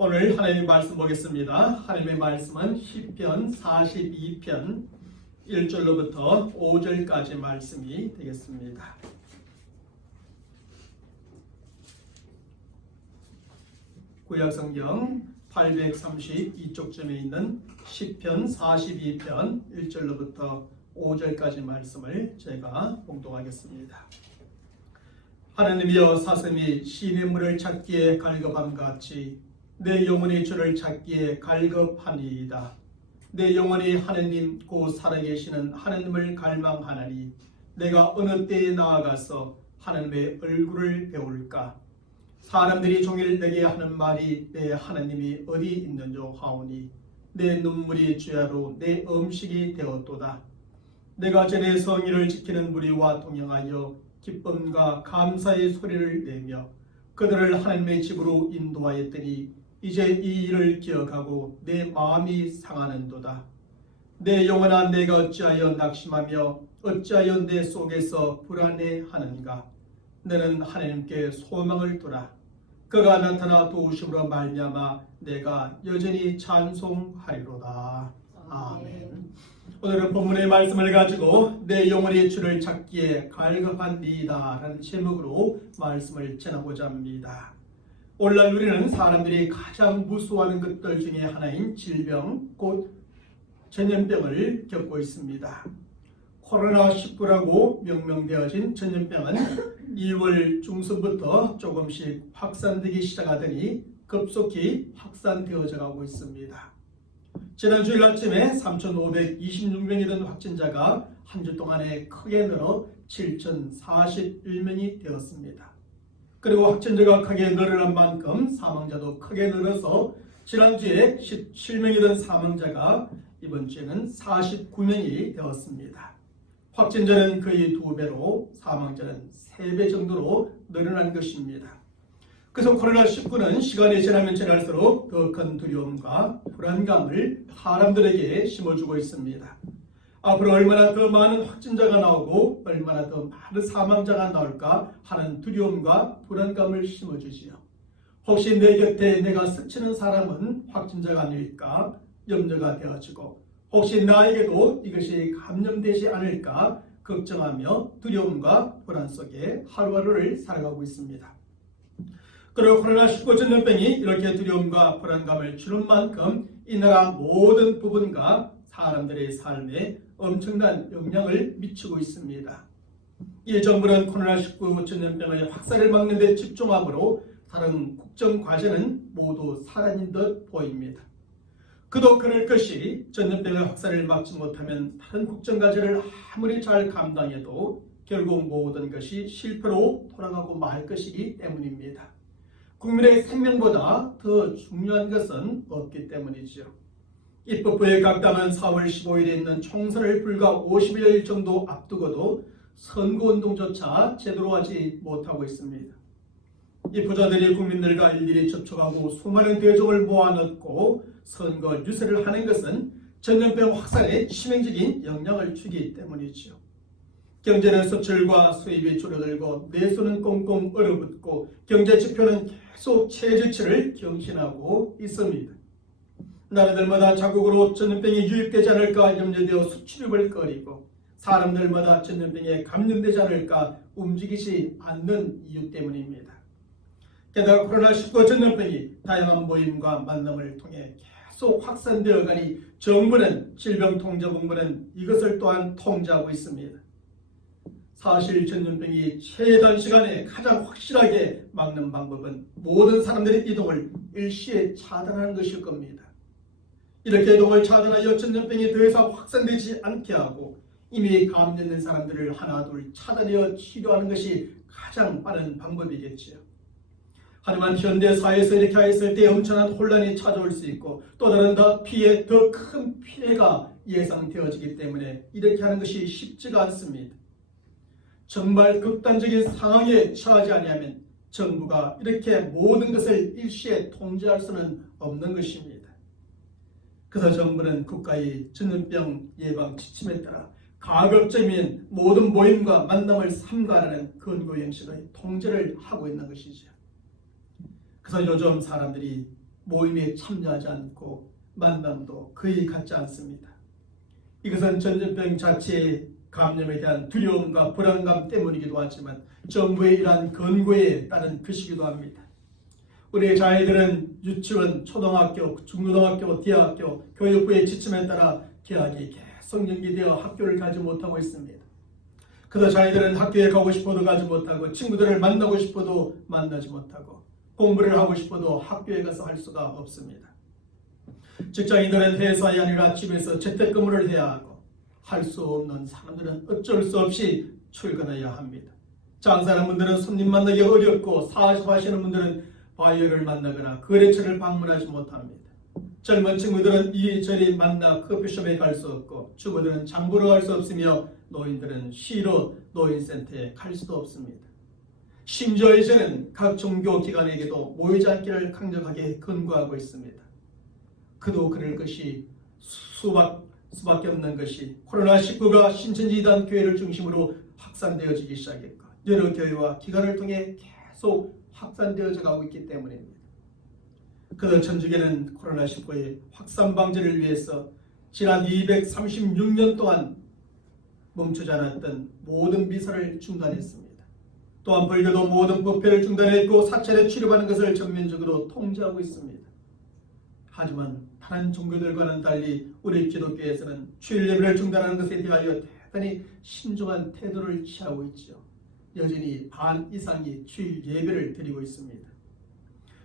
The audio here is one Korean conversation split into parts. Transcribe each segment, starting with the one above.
오늘 하나님의 말씀 보겠습니다. 하나님의 말씀은 시편 42편 1절로부터 5절까지 말씀이 되겠습니다. 구약성경 832쪽쯤에 있는 시편 42편 1절로부터 5절까지 말씀을 제가 봉독하겠습니다. 하나님이여, 사슴이 시냇물을 찾기에 갈급함같이 내 영혼이 주를 찾기에 갈급하니이다. 내 영혼이 하느님 곧 살아계시는 하느님을 갈망하나니 내가 어느 때에 나아가서 하느님의 얼굴을 배울까? 사람들이 종일 내게 하는 말이 내 하나님이 어디 있는지 하오니 내 눈물이 주야로 내 음식이 되었도다. 내가 전에 성의를 지키는 무리와 동행하여 기쁨과 감사의 소리를 내며 그들을 하나님의 집으로 인도하였더니 이제 이 일을 기억하고 내 마음이 상하는도다. 내 영혼아, 내가 어찌하여 낙심하며 어찌하여 내 속에서 불안해하는가? 너는 하나님께 소망을 두라. 그가 나타나 도우심으로 말미암아 내가 여전히 찬송하리로다. 아멘. 오늘은 본문의 말씀을 가지고 내 영혼이 주를 찾기에 갈급한니이다 라는 제목으로 말씀을 전하고자 합니다. 오늘날 우리는 사람들이 가장 무서워하는 것들 중에 하나인 질병, 곧 전염병을 겪고 있습니다. 코로나19라고 명명되어진 전염병은 2월 중순부터 조금씩 확산되기 시작하더니 급속히 확산되어져 가고 있습니다. 지난 주일 아침에 3,526명이 된 확진자가 한 주 동안에 크게 늘어 7,041명이 되었습니다. 그리고 확진자가 크게 늘어난 만큼 사망자도 크게 늘어서 지난주에 17명이 된 사망자가 이번 주에는 49명이 되었습니다. 확진자는 거의 2배로 사망자는 3배 정도로 늘어난 것입니다. 그래서 코로나19는 시간이 지나면 지날수록 더 큰 두려움과 불안감을 사람들에게 심어주고 있습니다. 앞으로 얼마나 더 많은 확진자가 나오고 얼마나 더 많은 사망자가 나올까 하는 두려움과 불안감을 심어주지요. 혹시 내 곁에 내가 스치는 사람은 확진자가 아닐까 염려가 되어지고 혹시 나에게도 이것이 감염되지 않을까 걱정하며 두려움과 불안 속에 하루하루를 살아가고 있습니다. 그리고 코로나19 전염병이 이렇게 두려움과 불안감을 주는 만큼 이 나라 모든 부분과 사람들의 삶에 엄청난 영향을 미치고 있습니다. 이 정부는 코로나19 전염병의 확산을 막는 데 집중함으로 다른 국정 과제는 모두 사라진 듯 보입니다. 그도 그럴 것이 전염병의 확산을 막지 못하면 다른 국정 과제를 아무리 잘 감당해도 결국 모든 것이 실패로 돌아가고 말 것이기 때문입니다. 국민의 생명보다 더 중요한 것은 없기 때문이죠. 입법부에 각당한 4월 15일에 있는 총선을 불과 50일 정도 앞두고도 선거운동조차 제대로 하지 못하고 있습니다. 이 부자들이 국민들과 일일이 접촉하고 수많은 대중을 모아넣고 선거 유세를 하는 것은 전염병 확산에 치명적인 영향을 주기 때문이죠. 경제는 수출과 수입이 줄어들고 내수는 꽁꽁 얼어붙고 경제 지표는 계속 최저치를 경신하고 있습니다. 나라들마다 자국으로 전염병이 유입되지 않을까 염려되어 수출입을 꺼리고 사람들마다 전염병에 감염되지 않을까 움직이지 않는 이유 때문입니다. 게다가 코로나19 전염병이 다양한 모임과 만남을 통해 계속 확산되어 가니 정부는 질병통제본부는 이것을 또한 통제하고 있습니다. 사실 전염병이 최단 시간에 가장 확실하게 막는 방법은 모든 사람들의 이동을 일시에 차단하는 것일 겁니다. 이렇게 이동을 차단하여 전염병이 더 이상 확산되지 않게 하고 이미 감염된 사람들을 하나둘 차단하여 치료하는 것이 가장 빠른 방법이겠지요. 하지만 현대사회에서 이렇게 했을 때 엄청난 혼란이 찾아올 수 있고 또 다른 더 큰 피해가 예상되어지기 때문에 이렇게 하는 것이 쉽지가 않습니다. 정말 극단적인 상황에 처하지 아니하면 정부가 이렇게 모든 것을 일시에 통제할 수는 없는 것입니다. 그래서 정부는 국가의 전염병 예방 지침에 따라 가급적이면 모든 모임과 만남을 삼가하는 근고 형식의 통제를 하고 있는 것이죠. 그래서 요즘 사람들이 모임에 참여하지 않고 만남도 거의 갖지 않습니다. 이것은 전염병 자체의 감염에 대한 두려움과 불안감 때문이기도 하지만 정부의 이러한 권고에 따른 것이기도 합니다. 우리 자녀들은 유치원, 초등학교, 중고등학교, 대학교, 교육부의 지침에 따라 계약이 계속 연기되어 학교를 가지 못하고 있습니다. 그래서 자녀들은 학교에 가고 싶어도 가지 못하고 친구들을 만나고 싶어도 만나지 못하고 공부를 하고 싶어도 학교에 가서 할 수가 없습니다. 직장인들은 회사에 아니라 집에서 재택근무를 해야 하고 할 수 없는 사람들은 어쩔 수 없이 출근해야 합니다. 장사하는 분들은 손님 만나기 어렵고 사업하시는 분들은 바이어를 만나거나 거래처를 방문하지 못합니다. 젊은 친구들은 이리저리 만나 커피숍에 갈 수 없고 주부들은 장보러 갈 수 없으며 노인들은 쉬러 노인센터에 갈 수도 없습니다. 심지어 이제는 각 종교 기관에게도 모이지 않기를 강력하게 권고하고 있습니다. 그도 그럴 것이 수밖에 없는 것이 코로나19가 신천지이단 교회를 중심으로 확산되어지기 시작했고 여러 교회와 기관을 통해 계속 확산되어져 가고 있기 때문입니다. 그래서 천주교는 코로나19의 확산 방지를 위해서 지난 236년 동안 멈추지 않았던 모든 미사를 중단했습니다. 또한 불교도 모든 법회를 중단했고 사찰에 출입하는 것을 전면적으로 통제하고 있습니다. 하지만 다른 종교들과는 달리 우리 기독교에서는 주일 예배를 중단하는 것에 대하여 대단히 신중한 태도를 취하고 있죠. 여전히 반 이상이 주일 예배를 드리고 있습니다.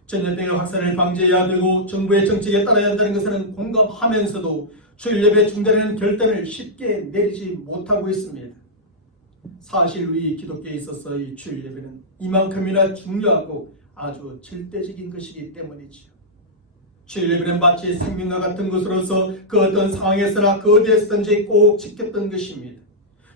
전염병의 확산을 방지해야 되고 정부의 정책에 따라야 한다는 것은 공감하면서도 주일 예배 중단하는 결단을 쉽게 내리지 못하고 있습니다. 사실 우리 기독교에 있어서 이 주일 예배는 이만큼이나 중요하고 아주 절대적인 것이기 때문이지요. 주일 예배는 마치 생명과 같은 것으로서 그 어떤 상황에서나 그 어디에서든지 꼭 지켰던 것입니다.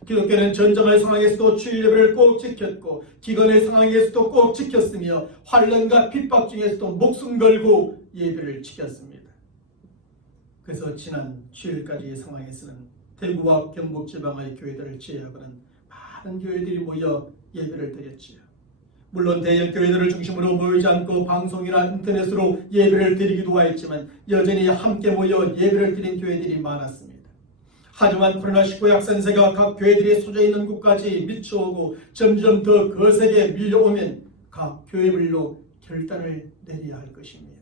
기독교는 전쟁의 상황에서도 주일 예배를 꼭 지켰고 기근의 상황에서도 꼭 지켰으며 환난과 핍박 중에서도 목숨 걸고 예배를 지켰습니다. 그래서 지난 주일까지의 상황에서는 대구와 경북 지방의 교회들을 제외하고는 많은 교회들이 모여 예배를 드렸지요. 물론 대형 교회들을 중심으로 모이지 않고 방송이나 인터넷으로 예배를 드리기도 하였지만 여전히 함께 모여 예배를 드린 교회들이 많았습니다. 하지만 코로나19 확산세가 각 교회들이 쏟아 있는 곳까지 미쳐오고 점점 더 거세게 밀려오면 각 교회별로 결단을 내려야 할 것입니다.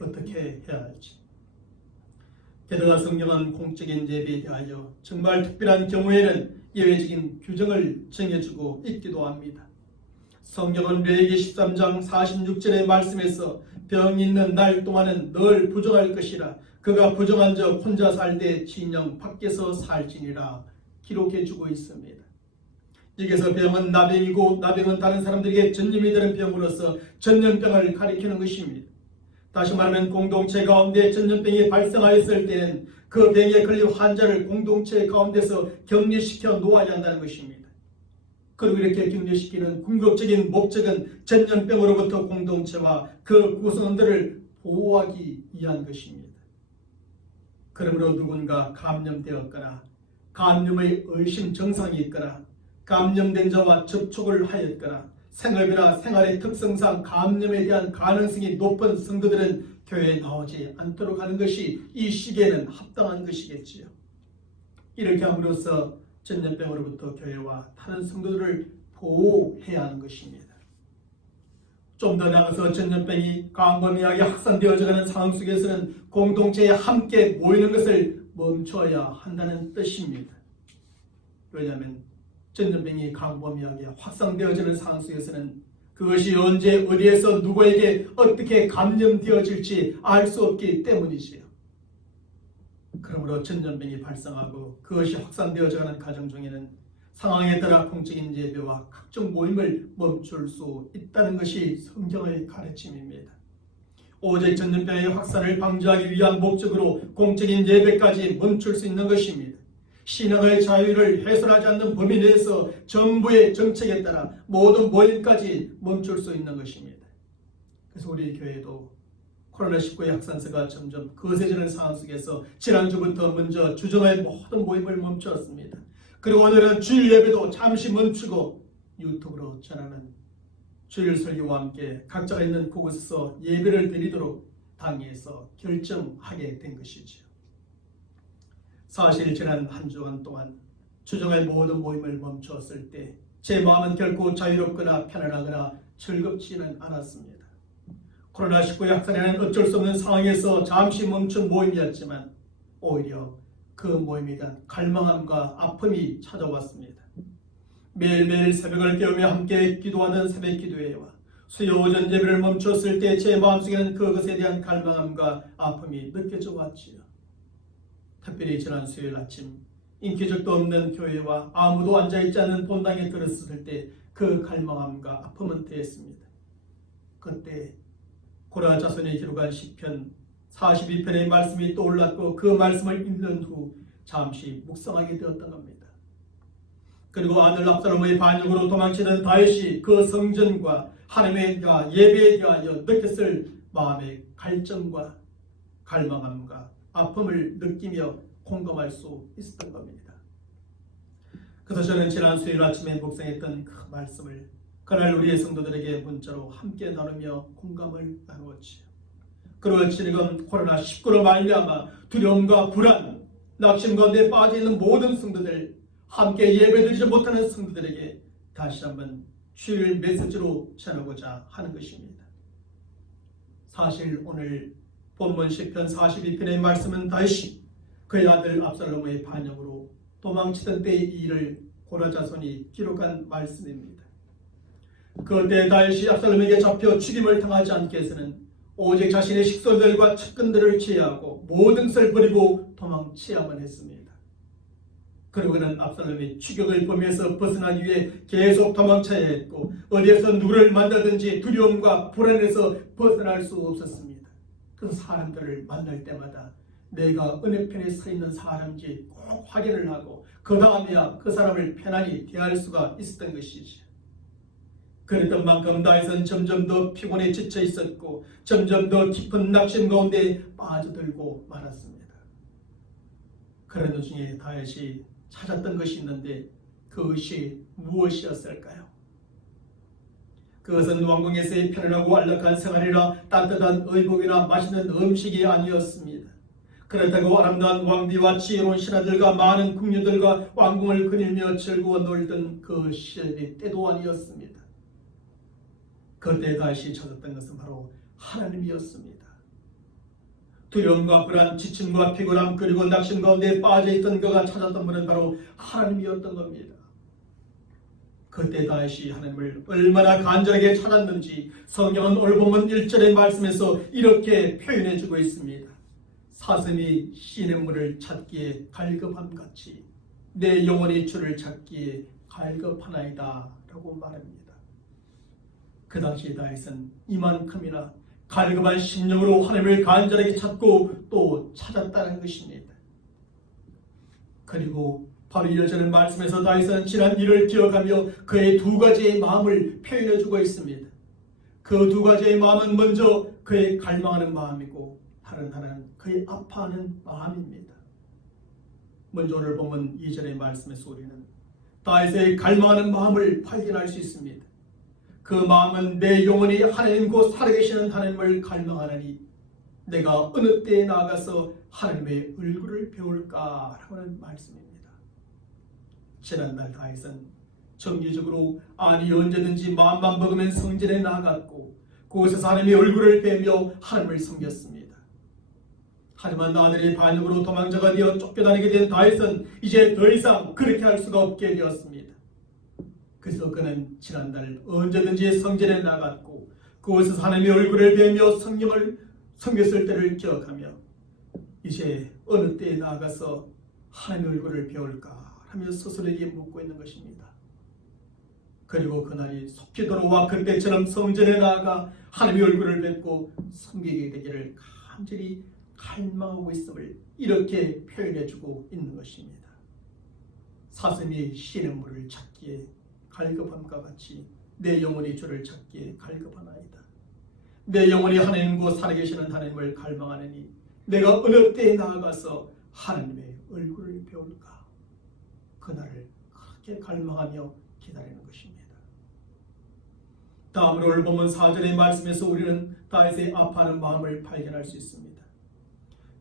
어떻게 해야 할지. 게다가 성경은 공적인 예배에 대하여 정말 특별한 경우에는 예외적인 규정을 정해주고 있기도 합니다. 성경은 레위기 13장 46절의 말씀에서 병이 있는 날 동안은 늘 부정할 것이라 그가 부정한 적 혼자 살 때 진영 밖에서 살지니라 기록해주고 있습니다. 여기서 병은 나병이고 나병은 다른 사람들에게 전염이 되는 병으로서 전염병을 가리키는 것입니다. 다시 말하면 공동체 가운데 전염병이 발생하였을 때는 그 병에 걸린 환자를 공동체 가운데서 격리시켜 놓아야 한다는 것입니다. 그리고 이렇게 격리시키는 궁극적인 목적은 전염병으로부터 공동체와 그 구성원들을 보호하기 위한 것입니다. 그러므로 누군가 감염되었거나 감염의 의심 증상이 있거나 감염된 자와 접촉을 하였거나 생업이나 생활의 특성상 감염에 대한 가능성이 높은 성도들은 교회에 나오지 않도록 하는 것이 이 시기에는 합당한 것이겠지요. 이렇게 함으로써 전염병으로부터 교회와 다른 성도들을 보호해야 하는 것입니다. 좀 더 나아가서 전염병이 광범위하게 확산되어져가는 상황 속에서는 공동체에 함께 모이는 것을 멈춰야 한다는 뜻입니다. 왜냐하면 전염병이 광범위하게 확산되어지는 상황 속에서는 그것이 언제 어디에서 누구에게 어떻게 감염되어질지 알 수 없기 때문이지요. 그러므로 전염병이 발생하고 그것이 확산되어져가는 과정 중에는 상황에 따라 공적인 예배와 각종 모임을 멈출 수 있다는 것이 성경의 가르침입니다. 오직 전염병의 확산을 방지하기 위한 목적으로 공적인 예배까지 멈출 수 있는 것입니다. 신앙의 자유를 훼손하지 않는 범위 내에서 정부의 정책에 따라 모든 모임까지 멈출 수 있는 것입니다. 그래서 우리 교회도 코로나19의 확산세가 점점 거세지는 상황 속에서 지난주부터 먼저 주정의 모든 모임을 멈추었습니다. 그리고 오늘은 주일 예배도 잠시 멈추고 유튜브로 전하는 주일 설교와 함께 각자가 있는 곳에서 예배를 드리도록 당에서 결정하게 된 것이지요. 사실 지난 한 주간 동안 주정의 모든 모임을 멈추었을 때 제 마음은 결코 자유롭거나 편안하거나 즐겁지는 않았습니다. 코로나19 확산에는 어쩔 수 없는 상황에서 잠시 멈춘 모임이었지만 오히려 그 모임에 대한 갈망함과 아픔이 찾아왔습니다. 매일매일 새벽을 깨우며 함께 기도하던 새벽 기도회와 수요 오전 예배를 멈췄을 때 제 마음속에는 그것에 대한 갈망함과 아픔이 느껴져 왔지요. 특별히 지난 수요일 아침 인기적도 없는 교회와 아무도 앉아있지 않는 본당에 들었을 때 그 갈망함과 아픔은 더했습니다. 그때 고라 자손이 기록한 시편 42편의 말씀이 떠올랐고 그 말씀을 읽는 후 잠시 묵상하게 되었던 겁니다. 그리고 아들 압살롬의 반역으로 도망치는 다윗이 그 성전과 하나님의 예배에 대하여 느꼈을 마음의 갈증과 갈망함과 아픔을 느끼며 공감할 수 있었던 겁니다. 그래서 저는 지난 수요일 아침에 묵상했던 그 말씀을 그날 우리의 성도들에게 문자로 함께 나누며 공감을 나누었지요. 그리고 지금 코로나19로 말미암아 두려움과 불안, 낙심 가운데 빠져있는 모든 성도들, 함께 예배드리지 못하는 성도들에게 다시 한번 주일 메시지로 전하고자 하는 것입니다. 사실 오늘 본문 시편 42편의 말씀은 다윗이 그의 아들 압살롬의 반역으로 도망치던 때의 일을 고라 자손이 기록한 말씀입니다. 그때 다윗이 압살롬에게 잡혀 죽임을 당하지 않게 해서는 오직 자신의 식솔들과 측근들을 제외하고 모든 것을 버리고 도망치야만 했습니다. 그리고 그는 압살롬이 추격을 범해서 벗어나기 위해 계속 도망쳐야 했고 어디에서 누구를 만나든지 두려움과 불안에서 벗어날 수 없었습니다. 그 사람들을 만날 때마다 내가 어느 편에 서 있는 사람인지 꼭 확인을 하고 그 다음에야 그 사람을 편안히 대할 수가 있었던 것이죠. 그랬던 만큼 다윗은 점점 더 피곤에 지쳐 있었고 점점 더 깊은 낙심 가운데 빠져들고 말았습니다. 그런 도중에 다윗이 찾았던 것이 있는데 그것이 무엇이었을까요? 그것은 왕궁에서의 편안하고 안락한 생활이라 따뜻한 의복이나 맛있는 음식이 아니었습니다. 그렇다고 아름다운 왕비와 지혜로운 신하들과 많은 궁녀들과 왕궁을 거닐며 즐거워 놀던 그 시절의 때도 아니었습니다. 그때 다시 찾았던 것은 바로 하나님이었습니다. 두려움과 불안, 지침과 피곤함 그리고 낙심 가운데 빠져있던 그가 찾았던 분은 바로 하나님이었던 겁니다. 그때 다윗이 하나님을 얼마나 간절하게 찾았는지 성경은 오늘 본문 1절의 말씀에서 이렇게 표현해주고 있습니다. 사슴이 시냇물을 찾기에 갈급함같이 내 영혼이 주를 찾기에 갈급하나이다 라고 말합니다. 그 당시 다윗은 이만큼이나 갈급한 심령으로 하나님을 간절하게 찾고 또 찾았다는 것입니다. 그리고 바로 이어지는 말씀에서 다윗은 지난 일을 기억하며 그의 두 가지의 마음을 표현해주고 있습니다. 그 두 가지의 마음은 먼저 그의 갈망하는 마음이고 다른 하나는 그의 아파하는 마음입니다. 먼저 오늘 보면 2절의 말씀에서 우리는 다윗의 갈망하는 마음을 발견할 수 있습니다. 그 마음은 내 영혼이 하나님 곧 살아계시는 하나님을 갈망하느니 내가 어느 때에 나아가서 하나님의 얼굴을 배울까 하는 말씀입니다. 지난날 다윗은 정기적으로 아니 언제든지 마음만 먹으면 성전에 나아갔고 그곳에서 하나님의 얼굴을 뵈며 하나님을 섬겼습니다. 하지만 아들의 반역으로 도망자가 되어 쫓겨다니게 된 다윗은 이제 더 이상 그렇게 할 수가 없게 되었습니다. 그래서 그는 지난날 언제든지 성전에 나갔고 그곳에서 하나님의 얼굴을 뵈며 성경을 섬겼을 때를 기억하며 이제 어느 때에 나아가서 하나님의 얼굴을 배울까 하며 스스로에게 묻고 있는 것입니다. 그리고 그날이 속히 돌아와 그때처럼 성전에 나아가 하나님의 얼굴을 뵙고 섬기게 되기를 간절히 갈망하고 있음을 이렇게 표현해주고 있는 것입니다. 사슴이 시냇물을 찾기에 갈급함과 같이 내 영혼이 주를 찾기에 갈급하나이다. 내 영혼이 하나님과 살아계시는 하나님을 갈망하느니 내가 어느 때에 나아가서 하나님의 얼굴을 배울까? 그날을 그렇게 갈망하며 기다리는 것입니다. 다음으로 오늘 본문 4절의 말씀에서 우리는 다윗의 아파하는 마음을 발견할 수 있습니다.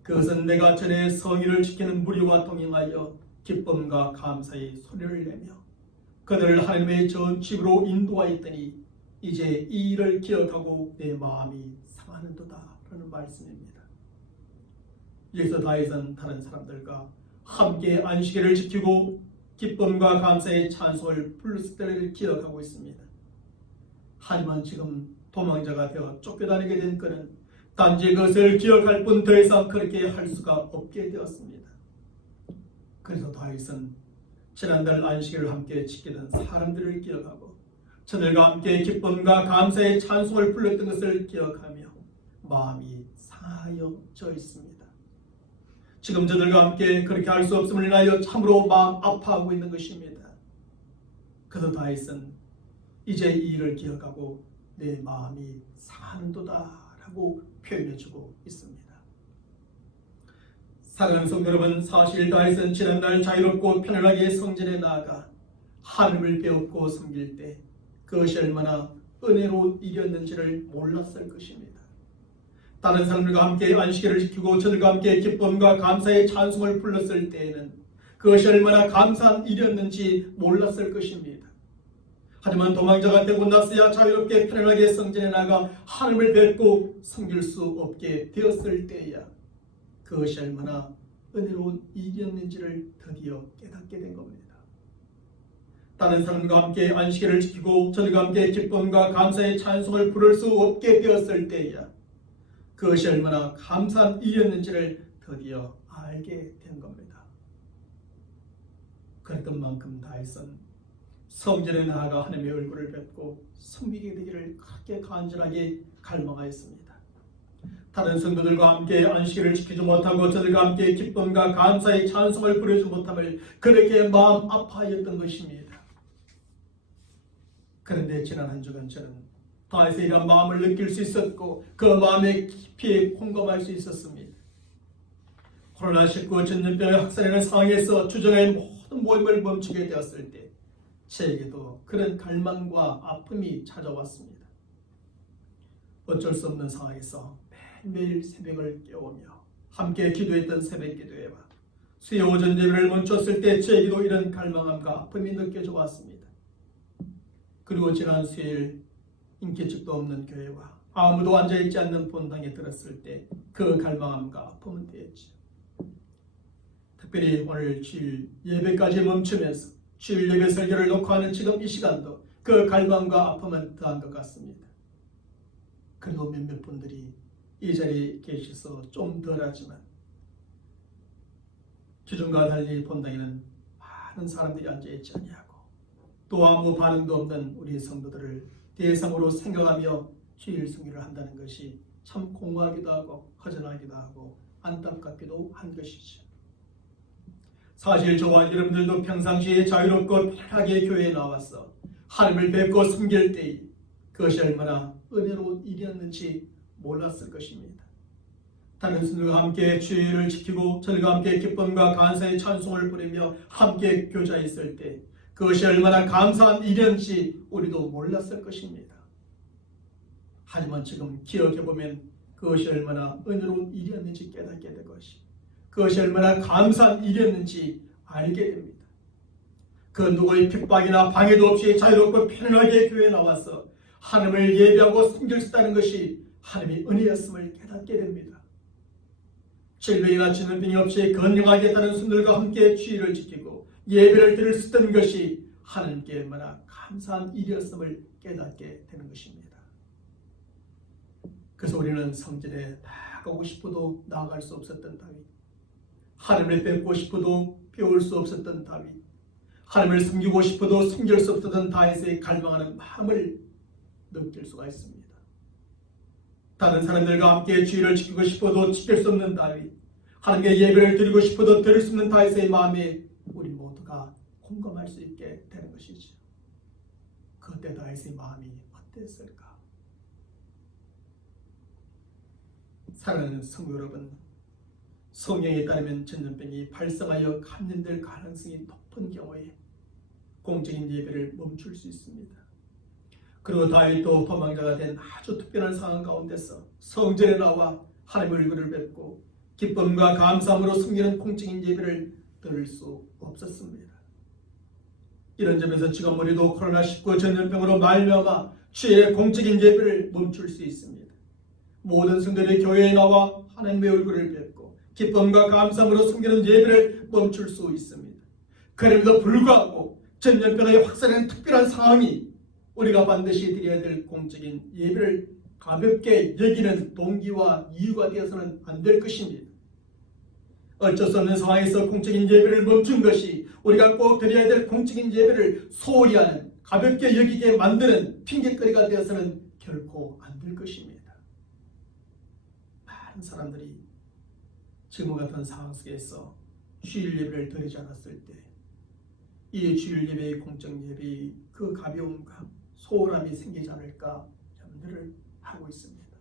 그것은 내가 전에 성의를 지키는 무리와 동행하여 기쁨과 감사의 소리를 내며 그들을 하나님의 전 집으로 인도하였더니 이제 이 일을 기억하고 내 마음이 상하는도다 라는 말씀입니다. 여기서 다윗은 다른 사람들과 함께 안식일을 지키고 기쁨과 감사의 찬송을 부를 때를 기억하고 있습니다. 하지만 지금 도망자가 되어 쫓겨다니게 된 그는 단지 그것을 기억할 뿐 더 이상 그렇게 할 수가 없게 되었습니다. 그래서 다윗은 지난달 안식일을 함께 지키던 사람들을 기억하고 저들과 함께 기쁨과 감사의 찬송을 불렀던 것을 기억하며 마음이 상하여져 있습니다. 지금 저들과 함께 그렇게 할 수 없음을 인하여 참으로 마음 아파하고 있는 것입니다. 그래서 다윗은 이제 이 일을 기억하고 내 마음이 상하는도다 라고 표현해주고 있습니다. 사랑하는 성도 여러분, 사실 다윗은 지난날 자유롭고 편안하게 성전에 나아가 하나님을 배웠고 섬길 때 그것이 얼마나 은혜로운 일이었는지를 몰랐을 것입니다. 다른 사람들과 함께 안식일을 지키고 저들과 함께 기쁨과 감사의 찬송을 불렀을 때에는 그것이 얼마나 감사한 일이었는지 몰랐을 것입니다. 하지만 도망자가 되고 나서야 자유롭게 편안하게 성전에 나가 하나님을 뵙고 섬길 수 없게 되었을 때야 그것이 얼마나 은혜로운 일이었는지를 드디어 깨닫게 된 겁니다. 다른 사람과 함께 안식일을 지키고 저들과 함께 기쁨과 감사의 찬송을 부를 수 없게 되었을 때야 그것이 얼마나 감사한 일이었는지를 드디어 알게 된 겁니다. 그랬던 만큼 다윗은 성전에 나아가 하나님의 얼굴을 뵙고 섬기게 되기를 그렇게 간절하게 갈망하였습니다. 다른 성도들과 함께 안식일을 지키지 못하고 저들과 함께 기쁨과 감사의 찬송을 부르지 못함을 그렇게 마음 아파하였던 것입니다. 그런데 지난 한 주간 저는 다윗의 이런 마음을 느낄 수 있었고 그 마음에 깊이 공감할 수 있었습니다. 코로나19 전염병의 확산하는 상황에서 주정의 모든 모임을 멈추게 되었을 때 저에게도 그런 갈망과 아픔이 찾아왔습니다. 어쩔 수 없는 상황에서 매일 새벽을 깨우며 함께 기도했던 새벽 기도회와 수요 오전 예배를 멈췄을 때 저에게도 이런 갈망함과 아픔이 느껴져 왔습니다. 그리고 지난 수요일 인기척도 없는 교회와 아무도 앉아있지 않는 본당에 들었을 때 그 갈망함과 아픔은 되었죠. 특별히 오늘 주일 예배까지 멈추면서 주일 예배 설교를 놓고 하는 지금 이 시간도 그 갈망과 아픔은 더한 것 같습니다. 그래도 몇몇 분들이 이 자리에 계셔서 좀 덜하지만 기존과 달리 본당에는 많은 사람들이 앉아있지 아니하고 또 아무 반응도 없는 우리 성도들을 대상으로 생각하며 주일 승리를 한다는 것이 참 공허하기도 하고 허전하기도 하고 안타깝기도 한 것이죠. 사실 저와 여러분들도 평상시에 자유롭고 편하게 교회에 나와서 하나님을 뵙고 섬길 때 그것이 얼마나 은혜로운 일이었는지 몰랐을 것입니다. 다른 성도들과 함께 주일을 지키고 저들과 함께 기쁨과 감사의 찬송을 부르며 함께 교제했을 때 그것이 얼마나 감사한 일이었는지 우리도 몰랐을 것입니다. 하지만 지금 기억해보면 그것이 얼마나 은혜로운 일이었는지 깨닫게 된 것이 그것이 얼마나 감사한 일이었는지 알게 됩니다. 그 누구의 핍박이나 방해도 없이 자유롭고 편안하게 교회에 나와서 하나님을 예배하고 섬길 수 있다는 것이 하나님의 은혜였음을 깨닫게 됩니다. 질병이나 전염병이 없이 건강하게 다른 손들과 함께 주일을 지키고 예배를 드릴 수 있던 것이 하나님께 얼마나 감사한 일이었음을 깨닫게 되는 것입니다. 그래서 우리는 성전에 나가고 싶어도 나아갈 수 없었던 다윗, 하나님을 뵙고 싶어도 배울 수 없었던 다윗, 하나님을 섬기고 싶어도 섬길 수 없었던 다윗의 갈망하는 마음을 느낄 수가 있습니다. 다른 사람들과 함께 주일을 지키고 싶어도 지킬 수 없는 다윗, 하나님께 예배를 드리고 싶어도 드릴 수 없는 다윗의 마음에 우리 모두가 공감할 수 있게 되는 것이죠. 그때 다윗의 마음이 어땠을까? 사랑하는 성도 여러분, 성경에 따르면 전염병이 발생하여 감염될 가능성이 높은 경우에 공적인 예배를 멈출 수 있습니다. 그리고 다윗도 도망자가 된 아주 특별한 상황 가운데서 성전에 나와 하나님의 얼굴을 뵙고 기쁨과 감사함으로 숨기는 공적인 예배를 드릴 수 없었습니다. 이런 점에서 지금 우리도 코로나19 전염병으로 말미암아 주의 공적인 예배를 멈출 수 있습니다. 모든 성도들이 교회에 나와 하나님의 얼굴을 뵙고 기쁨과 감사함으로 숨기는 예배를 멈출 수 있습니다. 그럼에도 불구하고 전염병의 확산하는 특별한 상황이 우리가 반드시 드려야 될 공적인 예배를 가볍게 여기는 동기와 이유가 되어서는 안 될 것입니다. 어쩔 수 없는 상황에서 공적인 예배를 멈춘 것이 우리가 꼭 드려야 될 공적인 예배를 소홀히 하는, 가볍게 여기게 만드는 핑계거리가 되어서는 결코 안 될 것입니다. 많은 사람들이 지금과 같은 상황 속에서 주일 예배를 드리지 않았을 때 이 주일 예배의 공적 예배의 그 가벼움과 소홀함이 생기지 않을까 염려를 하고 있습니다.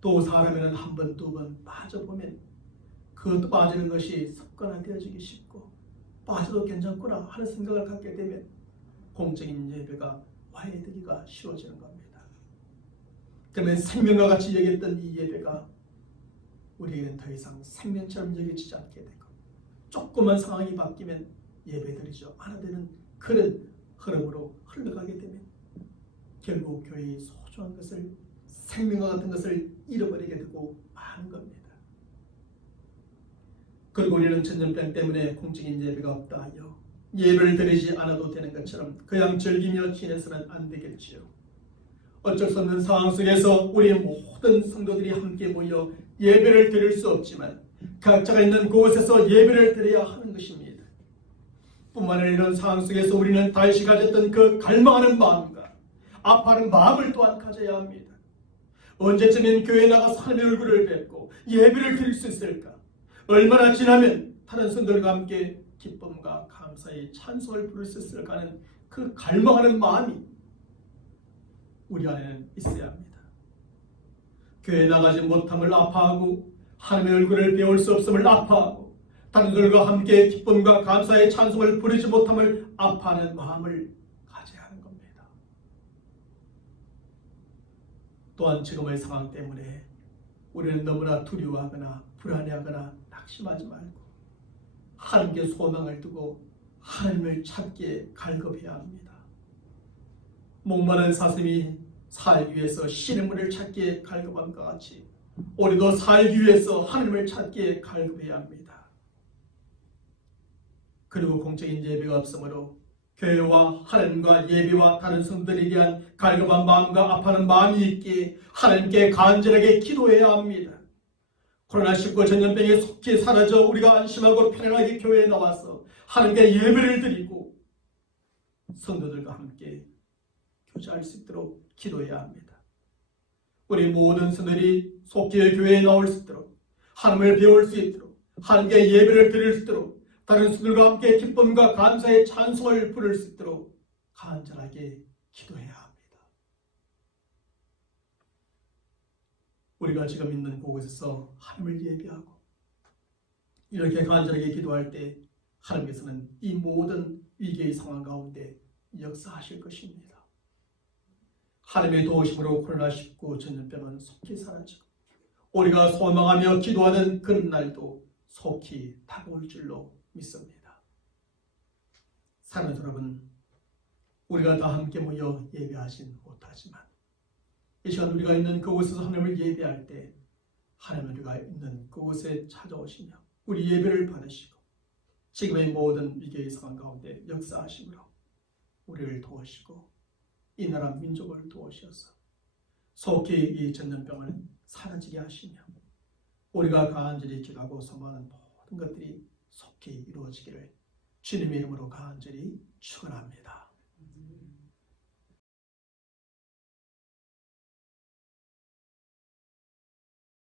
또 사람에는 한 번, 두 번 빠져보면 그것도 빠지는 것이 습관화되어지기 쉽고 빠져도 괜찮구나 하는 생각을 갖게 되면 공적인 예배가 와해되기가 쉬워지는 겁니다. 그러면 생명과 같이 여겼던 이 예배가 우리에게는 더 이상 생명처럼 여겨지지 않게 되고 조그만 상황이 바뀌면 예배드리죠 않아야 되는 그런 흐름으로 흘러가게 되면 결국 교회의 소중한 것을, 생명과 같은 것을 잃어버리게 되고 마는 겁니다. 그리고 우리는 전염병 때문에 공적인 예배가 없다 하여 예배를 드리지 않아도 되는 것처럼 그냥 즐기며 지내서는 안 되겠지요. 어쩔 수 없는 상황 속에서 우리의 모든 성도들이 함께 모여 예배를 드릴 수 없지만 각자가 있는 곳에서 예배를 드려야 하는 것입니다. 뿐만 아니라 이런 상황 속에서 우리는 다윗이 가졌던 그 갈망하는 마음과 아파하는 마음을 또한 가져야 합니다. 언제쯤엔 교회에 나가서 하나님의 얼굴을 뵙고 예배를 드릴 수 있을까? 얼마나 지나면 다른 성도들과 함께 기쁨과 감사의 찬송을 부를 수 있을까 하는 그 갈망하는 마음이 우리 안에는 있어야 합니다. 교회에 나가지 못함을 아파하고 하나님의 얼굴을 배울 수 없음을 아파하고 다른 들과 함께 기쁨과 감사의 찬송을 부르지 못함을 아파하는 마음을 가져야 하는 겁니다. 또한 지금의 상황 때문에 우리는 너무나 두려워하거나 불안해하거나 낙심하지 말고 하나님께 소망을 두고 하나님을 찾기에 갈급해야 합니다. 목마른 사슴이 살기 위해서 시냇물을 찾기에 갈급함과 같이 우리도 살기 위해서 하나님을 찾기에 갈급해야 합니다. 그리고 공적인 예배가 없으므로 교회와 하나님과 예배와 다른 성도들에 대한 갈급한 마음과 아파하는 마음이 있기에 하나님께 간절하게 기도해야 합니다. 코로나19 전염병이 속히 사라져 우리가 안심하고 편안하게 교회에 나와서 하나님께 예배를 드리고 성도들과 함께 교제할 수 있도록 기도해야 합니다. 우리 모든 성도들이 속히 교회에 나올 수 있도록 하나님을 배울 수 있도록 하나님께 예배를 드릴 수 있도록 다른 성도들과 함께 기쁨과 감사의 찬송을 부를 수 있도록 간절하게 기도해야 합니다. 우리가 지금 있는 곳에서 하나님을 예배하고 이렇게 간절하게 기도할 때 하나님께서는 이 모든 위기의 상황 가운데 역사하실 것입니다. 하나님의 도우심으로 코로나19 전염병은 속히 사라지고 우리가 소망하며 기도하는 그런 날도 속히 다가올 줄로 믿습니다. 사랑하는 여러분, 우리가 다 함께 모여 예배하진 못하지만 이 시간 우리가 있는 그곳에서 하나님을 예배할 때 하나님 우리가 있는 그곳에 찾아오시며 우리 예배를 받으시고 지금의 모든 위기의 상황 가운데 역사하심으로 우리를 도우시고 이 나라 민족을 도우셔서 속히 이 전염병을 사라지게 하시며 우리가 간절히 기도하고 소망하는 모든 것들이 속히 이루어지기를 주님의 이름으로 간절히 축원합니다.